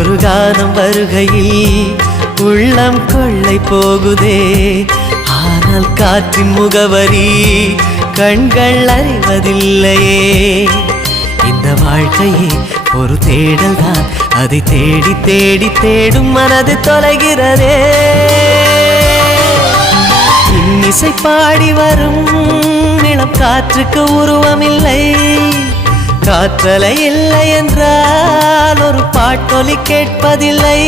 ஒரு கானம் வருகையில் உள்ளம் கொள்ளை போகுதே, ஆனால் காற்றின் முகவரி கண்கள் அறிவதில்லையே. இந்த வாழ்க்கையே ஒரு தேடல் தான், அதை தேடி தேடி தேடும் மனது தொலைகிறதே. இன்னிசை பாடி வரும் இளம் காற்றுக்கு உருவமில்லை, காற்றலை இல்லை என்றால் ஒரு பாட்டொலி கேட்பதில்லை.